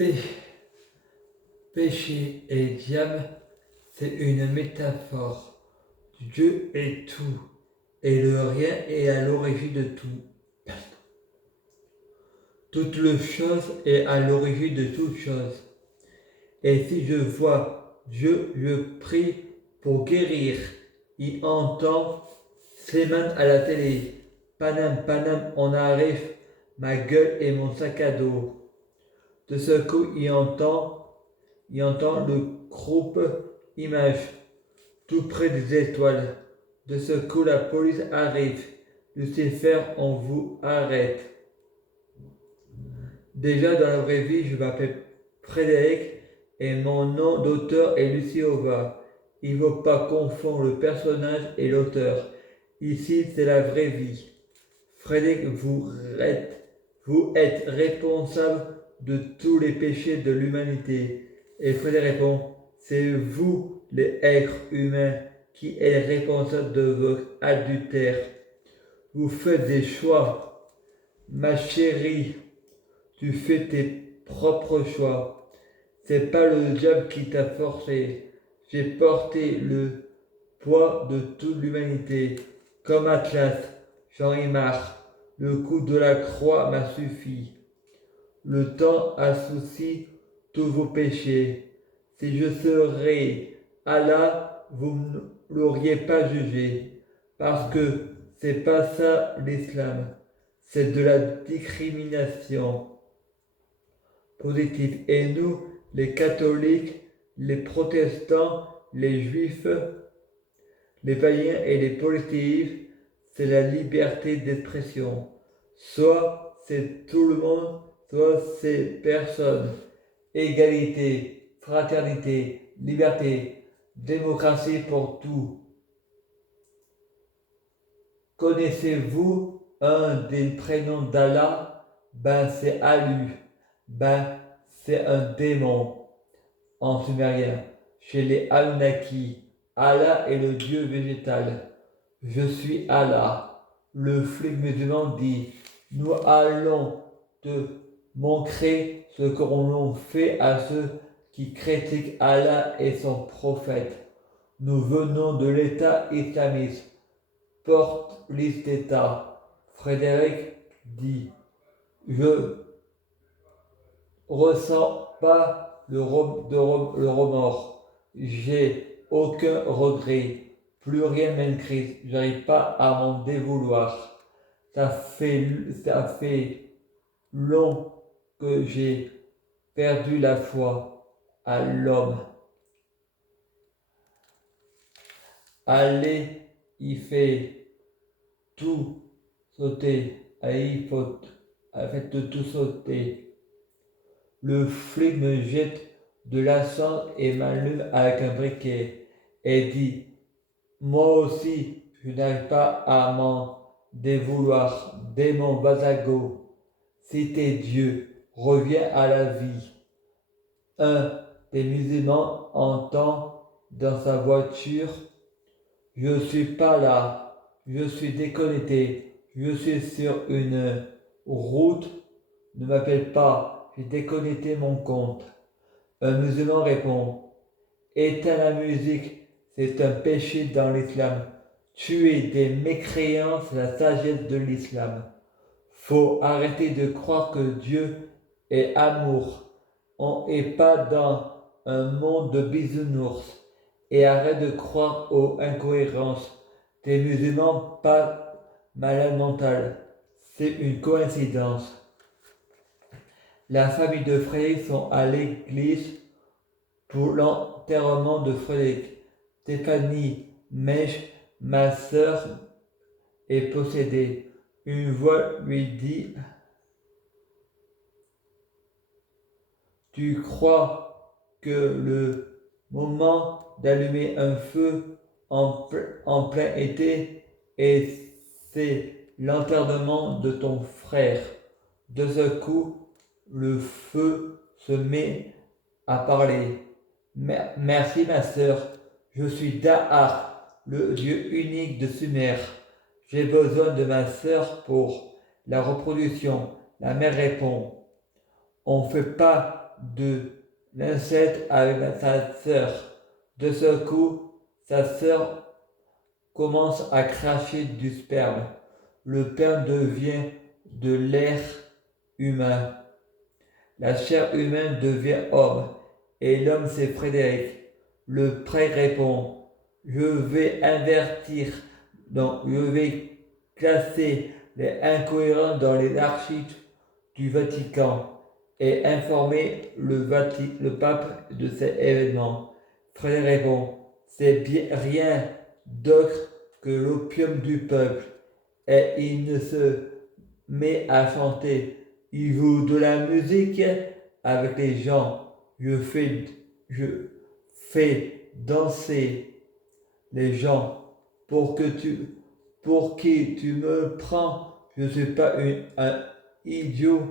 Pé- Péché et diable, c'est une métaphore. Dieu est tout, et le rien est à l'origine de tout. Toute le chose est à l'origine de toute chose. Et si je vois Dieu, je prie pour guérir. Il entend ses mains à la télé. Panam, panam, on arrive, ma gueule et mon sac à dos. De ce coup, il entend le groupe Image, tout près des étoiles. De ce coup, la police arrive. Lucifer, on vous arrête. Déjà dans la vraie vie, je m'appelle Frédéric et mon nom d'auteur est Luciova. Il ne faut pas confondre le personnage et l'auteur. Ici, c'est la vraie vie. Frédéric, vous êtes responsable de tous les péchés de l'humanité. Et Frédéric répond, c'est vous, les êtres humains, qui êtes responsables de votre adultère. Vous faites des choix. Ma chérie, tu fais tes propres choix. C'est pas le diable qui t'a forcé. J'ai porté le poids de toute l'humanité. Comme Atlas, j'en ai marre. Le coup de la croix m'a suffi. Le temps associe tous vos péchés. Si je serais Allah, vous ne l'auriez pas jugé. Parce que c'est pas ça l'islam. C'est de la discrimination positive. Et nous, les catholiques, les protestants, les juifs, les païens et les polythéistes, c'est la liberté d'expression. Soit c'est tout le monde, soit c'est personne. Égalité, fraternité, liberté, démocratie pour tout. Connaissez-vous un des prénoms d'Allah? Ben c'est Alu. Ben c'est un démon en sumérien. Chez les Anunnaki, Allah est le dieu végétal. Je suis Allah. Le flic musulman dit, nous allons te montrer ce qu'on fait à ceux qui critiquent Allah et son prophète. Nous venons de l'État islamiste. Porte liste d'État. Frédéric dit, je ressens pas le remords. J'ai aucun regret. Plus rien m'inquiète. J'arrive pas à m'en dévouloir. Ça fait long que j'ai perdu la foi à l'homme. Allez, il fait tout sauter. Allez, faites tout sauter. Le flic me jette de l'ascenseur et m'allume avec un briquet et dit, moi aussi, je n'arrive pas à m'en dévouloir. Démon Basago, si t'es Dieu, reviens à la vie. Un des musulmans entend dans sa voiture, je suis pas là, je suis déconnecté, je suis sur une route, ne m'appelle pas, j'ai déconnecté mon compte. Un musulman répond, éteins la musique, c'est un péché dans l'islam. Tuer des mécréants, c'est la sagesse de l'islam. Faut arrêter de croire que Dieu est amour. On n'est pas dans un monde de bisounours. Et arrête de croire aux incohérences. Des musulmans, pas malade mental. C'est une coïncidence. La famille de Frédéric sont à l'église pour l'enterrement de Frédéric. Stéphanie Mèche, ma sœur, est possédée. Une voix lui dit, tu crois que le moment d'allumer un feu en plein été et c'est l'enterrement de ton frère. De ce coup, le feu se met à parler. Merci ma sœur, je suis Dahar, le dieu unique de Sumer. J'ai besoin de ma sœur pour la reproduction. La mère répond, on ne fait pas de l'inceste avec sa sœur. De ce coup, sa sœur commence à cracher du sperme. Le père devient de l'air humain. La chair humaine devient homme. Et l'homme, c'est Frédéric. Le prêtre répond, je vais invertir, donc je vais classer les incohérents dans les archives du Vatican et informer le pape de ces événements. Frédéric répond, c'est bien rien d'autre que l'opium du peuple. Et il ne se met à chanter. Il joue de la musique avec les gens. Je fais danser les gens pour qui tu me prends. Je ne suis pas un idiot.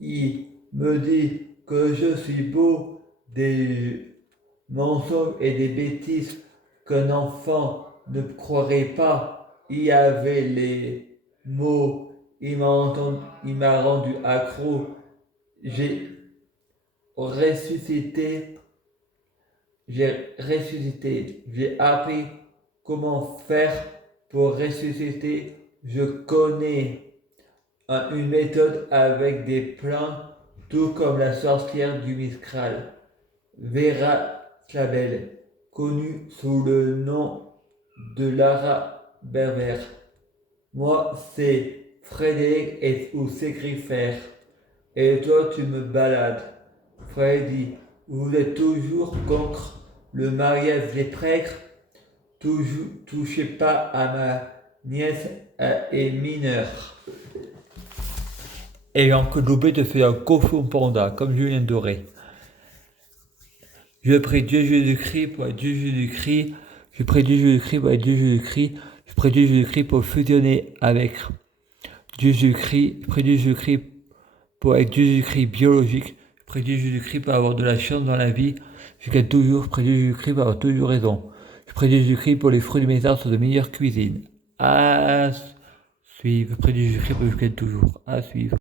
Il me dit que je suis beau, des mensonges et des bêtises qu'un enfant ne croirait pas. Il y avait les mots, il m'a rendu accro. J'ai ressuscité, j'ai appris comment faire pour ressusciter. Je connais une méthode avec des plans, tout comme la sorcière du Mistral, Vera Clavel, connue sous le nom de Lara Berber. Moi, c'est Frédéric ou Sécrifère. Et toi, tu me balades. Freddy, vous êtes toujours contre le mariage des prêtres. Touchez pas à ma nièce et mineure. Et l'oncle Loubet te fait un cochon panda, comme Julien Doré. Je prie Dieu Jésus-Christ pour être Dieu Jésus-Christ. Je prie Dieu Jésus-Christ pour être Dieu Jésus-Christ. Je prie Dieu Jésus-Christ pour fusionner avec Dieu Jésus-Christ. Je prie Dieu Jésus-Christ pour être Dieu Jésus-Christ biologique. Je prie Dieu Jésus-Christ pour avoir de la chance dans la vie. Je gagne toujours. Je prie Dieu Jésus-Christ pour avoir toujours raison. Je prie Dieu Jésus-Christ pour les fruits de mes arts sont de meilleure cuisine. À suivre. Je prie Dieu Jésus-Christ pour que je gagne toujours. À suivre.